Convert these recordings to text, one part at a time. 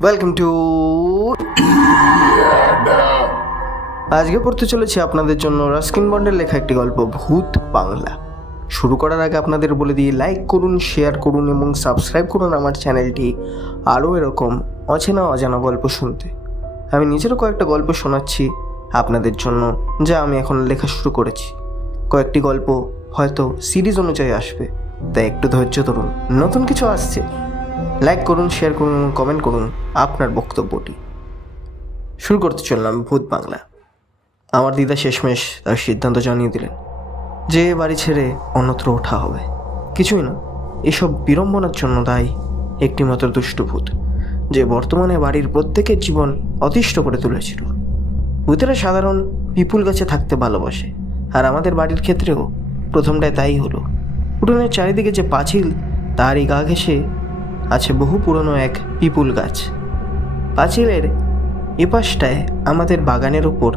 Welcome to আজকে পড়তে চলেছি আপনাদের জন্য রাস্কিন বন্ডের লেখা একটি গল্প ভূত বাংলা। শুরু করার আগে আপনাদের বলে দিই, লাইক করুন, শেয়ার করুন এবং সাবস্ক্রাইব করুন আমার চ্যানেলটি আরও এরকম অচেনা অজানা গল্প শুনতে। আমি নিজেরও কয়েকটা গল্প শোনাচ্ছি আপনাদের জন্য, যা আমি এখন লেখা শুরু করেছি। কয়েকটি গল্প হয়তো সিরিজ অনুযায়ী আসবে, তাই একটু ধৈর্য ধরুন, নতুন কিছু আসছে। লাইক করুন, শেয়ার করুন এবং কমেন্ট করুন আপনার বক্তব্যটি। শুরু করতে চললাম ভূত বাংলা। আমার দিদা শেষমেশ তার সিদ্ধান্ত জানিয়ে দিলেন যে বাড়ি ছেড়ে অন্যত্র ওঠা হবে। কিছুই না, এসব বিড়ম্বনার জন্য দায়ী একটি মাত্র দুষ্টু ভূত, যে বর্তমানে বাড়ির প্রত্যেকের জীবন অতিষ্ঠ করে তুলেছিল। ভূতেরা সাধারণ পিপুল গাছে থাকতে ভালোবাসে, আর আমাদের বাড়ির ক্ষেত্রেও প্রথমটায় তাই হলো। উঠোনের চারিদিকে যে পাঁচিল, তারই গা ঘেঁষে আছে বহু পুরনো এক পিপুল গাছ। পাঁচিলের এপাশটায় আমাদের বাগানের ওপর,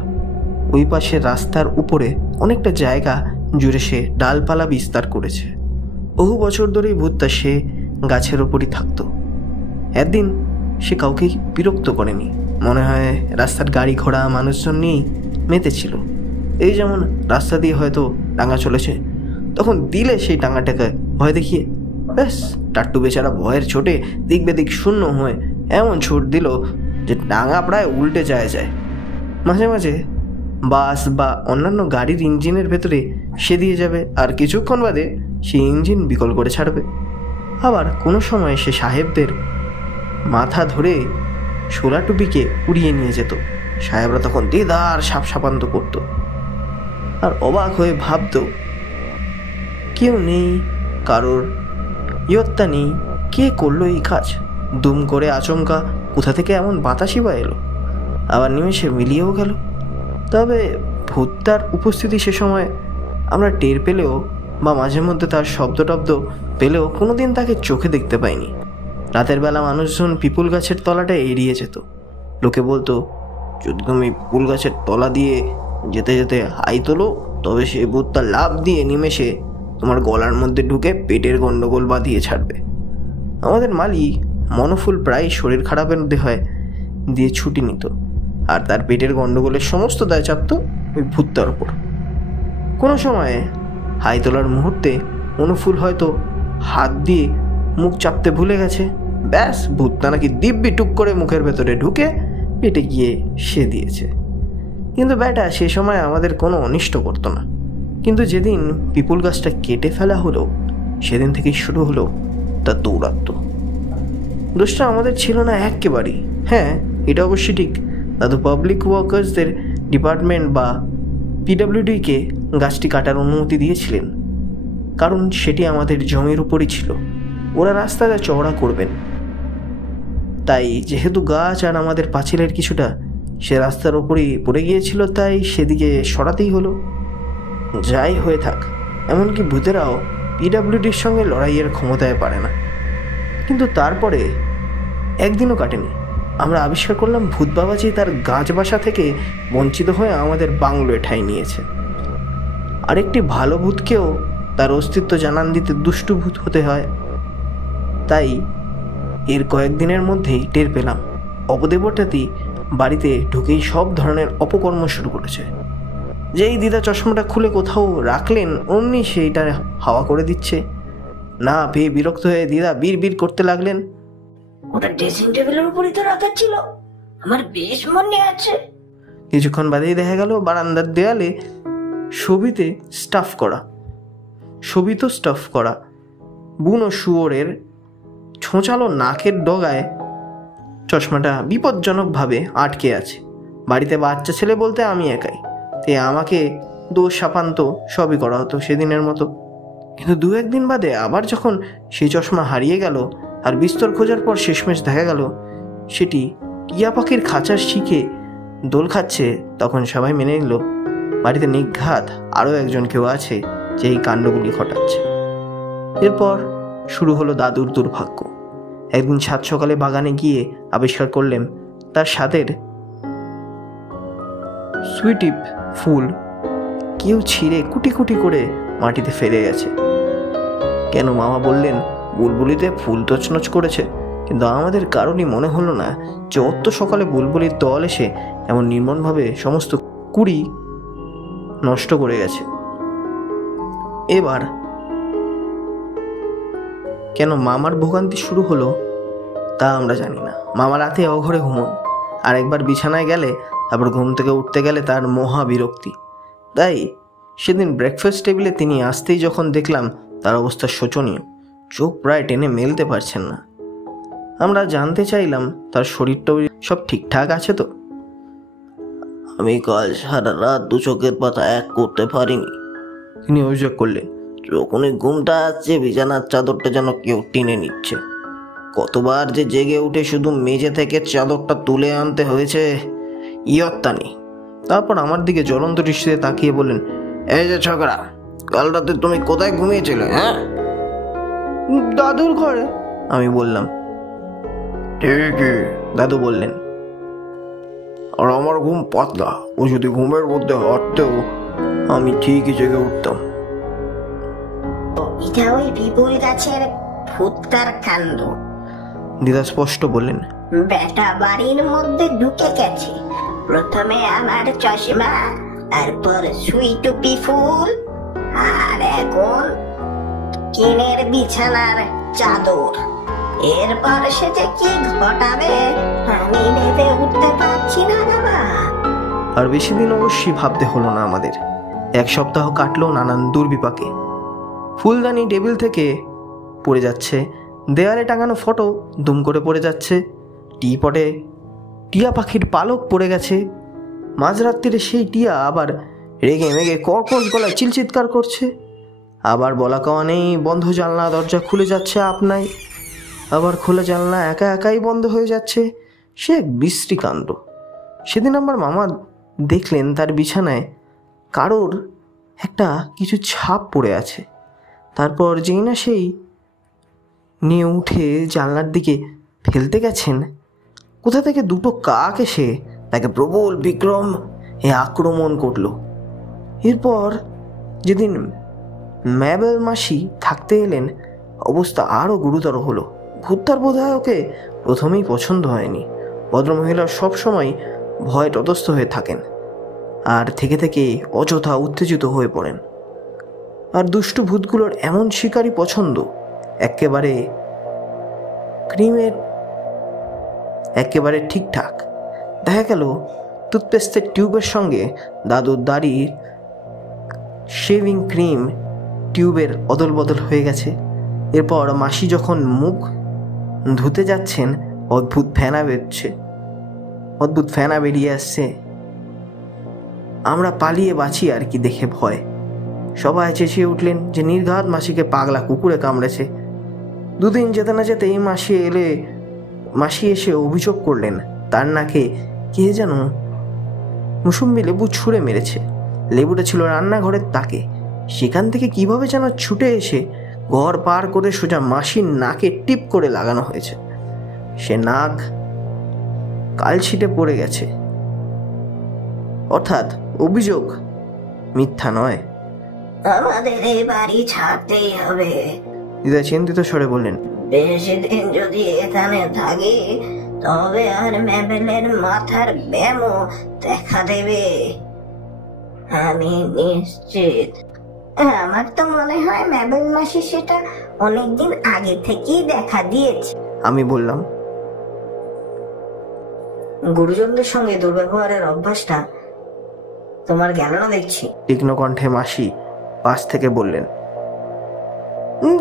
ওই পাশের রাস্তার উপরে অনেকটা জায়গা জুড়ে সে ডালপালা বিস্তার করেছে। বহু বছর ধরেই ভূতটা সে গাছের ওপরই থাকতো। একদিন সে কাউকেই বিরক্ত করেনি, মনে হয় রাস্তার গাড়ি ঘোড়া মানুষজন নিয়েই মেতেছিল। এই যেমন রাস্তা দিয়ে হয়তো ডাঙা চলেছে, তখন দিলে সেই ডাঙাটাকে ভয় দেখিয়ে ব্যাস টাট্টু বেচারা ভয়ের ছোটে দিক বেদিক শূন্য হয়ে এমন ছুট দিল যে ডাঙা প্রায় উল্টে যায়। মাঝে মাঝে বাস বা অন্যান্য গাড়ির ইঞ্জিনের ভেতরে সে দিয়ে যাবে, আর কিছুক্ষণ বাদে সে ইঞ্জিন বিকল করে ছাড়বে। আবার কোনো সময় সে সাহেবদের মাথা ধরে সোলা টুপিকে উড়িয়ে নিয়ে যেত। সাহেবরা তখন দেদার সাপান্ত করতো আর অবাক হয়ে ভাবত কেউ নেই, কারোর ইয়ত্তা নেই, কে করলো এই কাজ। দুম করে আচমকা কোথা থেকে এমন বাতাসই বা এলো, আবার নিমেষে মিলিয়েও গেল। তবে ভূতটার উপস্থিতি সে সময় আমরা টের পেলেও বা মাঝে মধ্যে তার শব্দ টব্দ পেলেও কোনোদিন তাকে চোখে দেখতে পাইনি। রাতের বেলা মানুষজন পিপুল গাছের তলাটা এড়িয়ে যেত। লোকে বলতো, যদি তুমি পিপুল গাছের তলা দিয়ে যেতে যেতে হাই তোলো, তবে সে ভূতটা লাফ দিয়ে নিমেষে তোমার গলার মধ্যে ঢুকে পেটের গন্ডগোল বাঁধিয়ে ছাড়বে। আমাদের মালি মনফুল প্রায় শরীর খারাপের দেহে দিয়ে ছুটি নিত, আর তার পেটের গন্ডগোলের সমস্ত দায় চাপত ওই ভূতটার ওপর। কোনো সময়ে হাই তোলার মুহূর্তে মনফুল হয়তো হাত দিয়ে মুখ চাপতে ভুলে গেছে, ব্যাস ভূতটা নাকি দিব্যি টুক করে মুখের ভেতরে ঢুকে পেটে গিয়ে সে দিয়েছে। কিন্তু ব্যাটা সে সময় আমাদের কোনো অনিষ্ট করতো না। কিন্তু যেদিন পিপুল গাছটা কেটে ফেলা হলো, সেদিন থেকেই শুরু হলো তার দৌরাত্ম। দোষটা আমাদের ছিল না একেবারেই। হ্যাঁ, এটা অবশ্যই ঠিক, দাদু পাবলিক ওয়ার্কার্সদের ডিপার্টমেন্ট বা পিডব্লিউডিকে গাছটি কাটার অনুমতি দিয়েছিলেন, কারণ সেটি আমাদের জমির উপরই ছিল। ওরা রাস্তাটা চওড়া করবেন, তাই যেহেতু গাছ আর আমাদের পাঁচিলের কিছুটা সে রাস্তার ওপরই পড়ে গিয়েছিল, তাই সেদিকে সরাতেই হলো। যাই হয়ে থাক, এমনকি ভূতেরাও পিডব্লিউডির সঙ্গে লড়াইয়ের ক্ষমতায় পারে না। কিন্তু তারপরে একদিনও কাটেনি, আমরা আবিষ্কার করলাম ভূত বাবাজি তার গাছ বাসা থেকে বঞ্চিত হয়ে আমাদের বাংলোয় ঠাঁই নিয়েছে। আরেকটি ভালো ভূতকেও তার অস্তিত্ব জানান দিতে দুষ্টু ভূত হতে হয়। তাই এর কয়েকদিনের মধ্যেই টের পেলাম অপদেবতাটি বাড়িতে ঢুকেই সব ধরনের অপকর্ম শুরু করেছে। যেই দিদা চশমাটা খুলে কোথাও রাখলেন, অমনি সেইটা হাওয়া করে দিচ্ছে। না পেয়ে বিরক্ত হয়ে দিদা বীর করতে লাগলেন, ওটা ড্রেসিং টেবিলের উপরই তো রাখা ছিল, আমার বেশ মনে আছে। কিছুক্ষণ বাদেই দেখা গেল বারান্দার দেয়ালে শোভিত স্টাফ করা বুনো শুয়োরের ছোঁচালো নাকের ডগায় চশমাটা বিপজ্জনকভাবে আটকে আছে। বাড়িতে বাচ্চা ছেলে বলতে আমি একাই, তাই আমাকে দোষ সাপান্ত সবই করা হতো সেদিনের মতো। কিন্তু দু একদিন বাদে আবার যখন সেই চশমা হারিয়ে গেল আর বিস্তর খোঁজার পর শেষমেশ দেখা গেল সেটি টিয়া পাখির খাঁচার শিখে দোল খাচ্ছে, তখন সবাই মেনে নিল বাড়িতে নিঘাত আরও একজন কেউ আছে যে এই কাণ্ডগুলি ঘটাচ্ছে। এরপর শুরু হলো দাদুর দুর্ভাগ্য। একদিন সাত সকালে বাগানে গিয়ে আবিষ্কার করলেন তার স্বাদের সুইটিপ ফুল কেউ ছিঁড়ে কুটি কুটি করে মাটিতে ফেলে গেছে। কেন মামা বললেন, বুলবুলিতে ফুল তছনছ করেছে, কিন্তু আমাদের কারণই মনে হলো না যে অত সকালে বুলবুলির দল এসে এমন নির্মমভাবে সমস্ত কুড়ি নষ্ট করে গেছে। এবার কেন মামার ভোগান্তি শুরু হলো তা আমরা জানি না। মামা রাতে অঘরে ঘুমন, আর একবার বিছানায় গেলে তারপর ঘুম থেকে উঠতে গেলে তার মহা বিরক্তি। তাই সেদিন ব্রেকফাস্ট টেবিলে তিনি আসতেই যখন দেখলাম তার অবস্থা শোচনীয়, চোখ প্রায় টেনে মেলতে পারছেন না। আমরা জানতে চাইলাম তার শরীরটা সব ঠিকঠাক আছে তো। আমি কাল সারা রাত দু চোখের পাতা এক করতে পারিনি, তিনি অভিযোগ করলেন। যখনই ঘুমটা আসছে বিছানার চাদরটা যেন কেউ টেনে নিচ্ছে। কতবার যে জেগে উঠে শুধু মেঝে থেকে চাদরটা তুলে আনতে হয়েছে ইয়ত্তা নেই। তারপর আমার দিকে জ্বলন্ত দৃষ্টিতে তাকিয়ে বললেন, এই যে ছোকরা, কাল রাতে তুমি কোথায় ঘুমিয়েছিলে? হ্যাঁ, দাদুর ঘরে, আমি বললাম। ঠিকই, দাদু বললেন। আর আমার ঘুম পাতলা, ও যদি ঘুমের মধ্যে হাঁটতেও আমি ঠিকই জেগে উঠতাম। এটা ওই পিপুল গাছের ভূতটার কাণ্ড, দিদা স্পষ্ট বললেন। বেটা বাড়ির মধ্যে ঢুকে গেছে। প্রথমে আমার চশমা, তারপর সুই টুপি ফুল, আর এখন কিনের বিছানার চাদর। এরপর সে যে কি ঘটাবে আমি ভেবে উঠতে পারছি না বাবা। আর বেশি দিন অবশ্যই ভাবতে হলো না আমাদের। এক সপ্তাহ কাটলো নানান দুর্বিপাকে। ফুলদানি টেবিল থেকে পড়ে যাচ্ছে, দেয়ালে টাঙানো ফটো দুম করে পড়ে যাচ্ছে, টিপটে টিয়া পাখির পালক পড়ে গেছে। মাঝরাত্রিরে সেই টিয়া আবার রেগে মেগে কর্কশ গলায় চিলচিৎকার করছে। আবার বলা কওয়া নেই, বন্ধ জানলা দরজা খুলে যাচ্ছে আপনাই, আবার খোলা জানলা একা একাই বন্ধ হয়ে যাচ্ছে। সে এক বিশ্রী কাণ্ড। সেদিন আমার মামা দেখলেন তার বিছানায় কারোর একটা কিছু ছাপ পড়ে আছে। তারপর যেই না সেই নিয়ে উঠে জানলার দিকে ফেলতে গেছেন, কোথা থেকে দুটো কাক এসে তাকে প্রবল বিক্রম আক্রমণ করলো। এরপর যেদিন ম্যাবেল মাসি থাকতে এলেন, অবস্থা আরও গুরুতর হলো। ভূতার বোধহয় ওকে প্রথমেই পছন্দ হয়নি। ভদ্রমহিলা সবসময় ভয় তটস্থ হয়ে থাকেন, আর থেকে থেকে অযথা উত্তেজিত হয়ে পড়েন। আর দুষ্টু ভূতগুলোর এমন শিকারই পছন্দ, একেবারে ঠিকঠাক। দেখা গেল টুথপেস্টের টিউবের সঙ্গে দাদুর দাড়ির শেভিং ক্রিম টিউবের অদল বদল হয়ে গেছে। এরপর মাসি যখন মুখ ধুতে যাচ্ছেন, অদ্ভুত ফেনা বেরিয়ে আসছে। আমরা পালিয়ে বাঁচি আর কি দেখে ভয়। সবাই চেঁচিয়ে উঠলেন যে নির্ঘাত মাসিকে পাগলা কুকুরে কামড়েছে। দুদিন যেতে না যেতে এই মাসি এসে অভিযোগ করলেন তার নাকে কে যেন মুসুম্বি লেবু ছুঁড়ে মেরেছে। লেবুটা ছিল রান্নাঘরের তাকে। সেখান থেকে কিভাবে যেন ছুটে এসে ঘর পার করে সোজা মাসির নাকে টিপ করে লাগানো হয়েছে। সে নাক কালছিটে পড়ে গেছে। অর্থাৎ অভিযোগ মিথ্যা নয়। আমাদের এই বাড়ি ছাড়তেই হবে, দিদা চিন্তিত স্বরে বললেন। বেশি দিন যদি এখানে থাকি তবে আর ম্যাবেলের মাথার ব্যামো দেখা দেবে, আমি নিশ্চিত। আমার তো মনে হয় ম্যাবেল মাসি সেটা অনেকদিন আগে থেকেই দেখা দিয়েছে, আমি বললাম। গুরুজনদের সঙ্গে দুর্ব্যবহারের অভ্যাসটা তোমার গেল না দেখছি, তীক্ষ্ণ কণ্ঠে মাসি পাশ থেকে বললেন।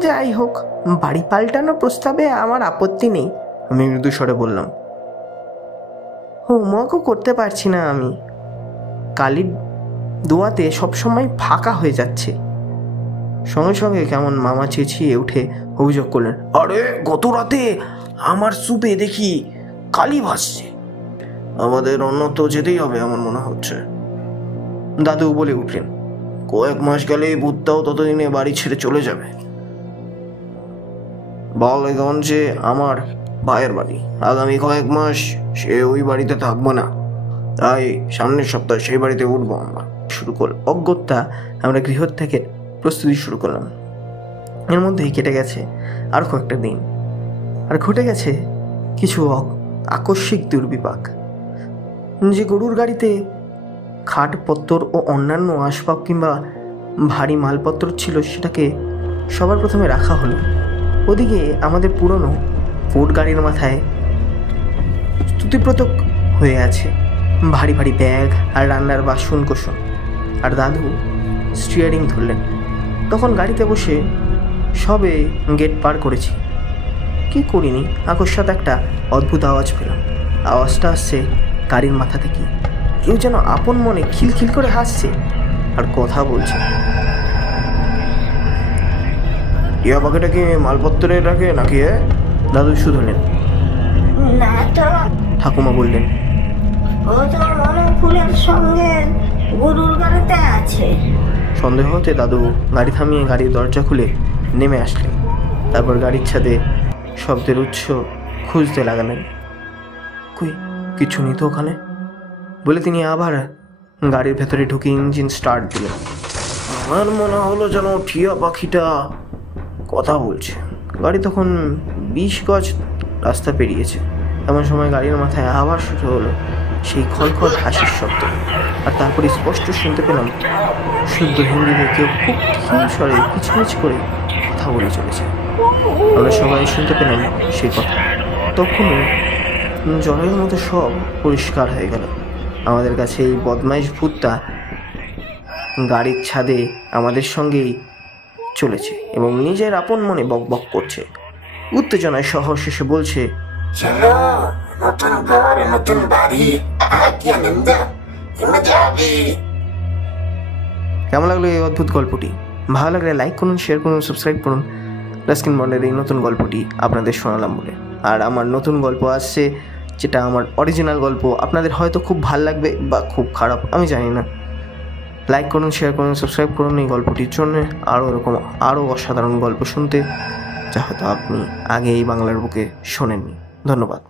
যাই হোক, বাড়ি পাল্টানোর প্রস্তাবে আমার আপত্তি নেই, আমি মৃদু স্বরে বললাম। হোমওয়ার্কও করতে পারছি না আমি, কালির দোয়াতে সবসময় ফাঁকা হয়ে যাচ্ছে। সঙ্গে সঙ্গে কেমন মামা চেঁচিয়ে উঠে অভিযোগ করলেন, আরে গত রাতে আমার সুপে দেখি কালি ভাসছে, আমাদের অন্যত্র যেতেই হবে আমার মনে হচ্ছে। দাদু বলে উঠলেন, কয়েক মাস গেলে ভূতটাও ততদিনে বাড়ি ছেড়ে চলে যাবে। বাউলেগঞ্জে আমার ভাইয়ের বাড়ি, আগামী কয়েক মাস সে ওই বাড়িতে থাকবো না, তাই সামনের সপ্তাহে সেই বাড়িতে উঠবো আমরা। শুরু করল অগত্যা আমরা গৃহ থেকে প্রস্তুতি শুরু করলাম। এর মধ্যেই কেটে গেছে আর কয়েকটা দিন, আর ঘটে গেছে কিছু আকস্মিক দুর্বিপাক। যে গরুর গাড়িতে খাটপত্তর ও অন্যান্য আসবাব কিংবা ভারী মালপত্র ছিল সেটাকে সবার প্রথমে রাখা হলো। ওদিকে আমাদের পুরনো ফোর্ড গাড়ির মাথায় স্তুতিপ্রতক হয়ে আছে ভারী ভারী ব্যাগ আর রান্নার বাসন কোসন। আর দাদু স্টিয়ারিং ধরলেন। তখন গাড়িতে বসে সবে গেট পার করেছি, কি করিনি, আকস্মাৎ একটা অদ্ভুত আওয়াজ পেলাম। আওয়াজটা আসছে গাড়ির মাথা থেকে। কেউ যেন আপন মনে খিলখিল করে হাসছে আর কথা বলছে। টিয়া পাখিটাকে মালপত্রে রাখে নাকি? দাদু শুধলেন। না তো, ঠাকুমা বললেন, ও তো মনে ফুলের সঙ্গে গরুর গাড়িতে আছে। সন্দেহ হতে দাদু গাড়ি থামিয়ে গাড়ির দরজা খুলে নেমে আসলেন। তারপর গাড়ির ছাদে শব্দের উৎস খুঁজতে লাগালেন। কই, কিছু নেই তো ওখানে বলে তিনি আবার গাড়ির ভেতরে ঢুকে ইঞ্জিন স্টার্ট দিলেন। আমার মনে হলো যেন টিয়া পাখিটা কথা বলছে। গাড়ি তখন 20 গজ রাস্তা পেরিয়েছে। এমন সময় গাড়ির মাথায় আবার শুরু হলো সেই খলখল হাসির শব্দ। আর তারপরে স্পষ্ট শুনতে পেলাম শুদ্ধ হিন্দিতে কেউ খুব ক্ষীণ স্বরে কিচমিচ করে কথা বলে চলেছে। আমরা সবাই শুনতে পেলাম সেই কথা। তখনই জলের মতো সব পরিষ্কার হয়ে গেল। আমাদের কাছে এই বদমাইশ ভূতটা গাড়ির ছাদে আমাদের সঙ্গেই চলেছে এবং নিজের আপন মনে বক বক করছে। উত্তেজনায় শহর শেষে বলছে, চলো, নতুন ঘর, নতুন বাড়ি, কি আনন্দ, কি মজা হবে। কেমন লাগলো এই অদ্ভুত গল্পটি? ভালো লাগলে লাইক করুন, শেয়ার করুন, সাবস্ক্রাইব করুন। রাস্কিন বন্ডের এই নতুন গল্পটি আপনাদের শোনালাম বলে। আর আমার নতুন গল্প আসছে, যেটা আমার অরিজিনাল গল্প। আপনাদের হয়তো খুব ভাল লাগবে বা খুব খারাপ, আমি জানি না। লাইক করুন, শেয়ার করুন, সাবস্ক্রাইব করুন এই গল্পটির জন্য আরও অসাধারণ গল্প শুনতে, যা হয়তো আপনি আগে এই বাংলার বুকে শোনেননি। ধন্যবাদ।